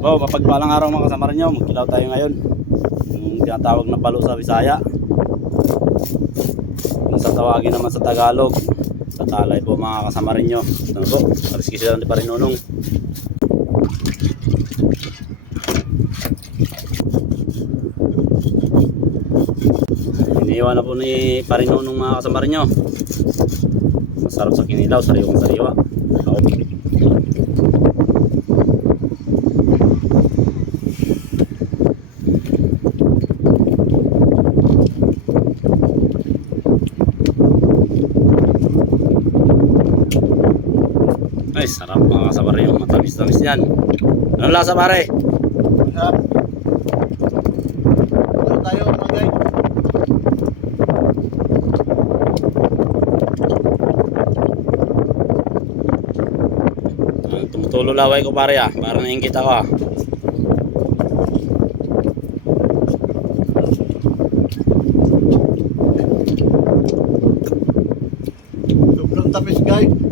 Oh, mapagpalang araw mga kasama nyo. Magkilaw tayo ngayon. Yung tinatawag na balo sa Bisaya. Kung sa tawagin naman sa Tagalog, sa talay po mga kasama nyo. Ito po, ariski sila ng Parinunong. Iniiwan na po ni Parinunong mga kasama nyo. Masarap sa kinilaw, sariwang sariwa. Ay, sarap mga kasama rin yung matamis-tamis niyan. Anong lasa pare? Sarap. Ano tayo mga guys? Tumutulo laway ko pare ah. Parang naingkit ako ah. Sobrang tapis guys.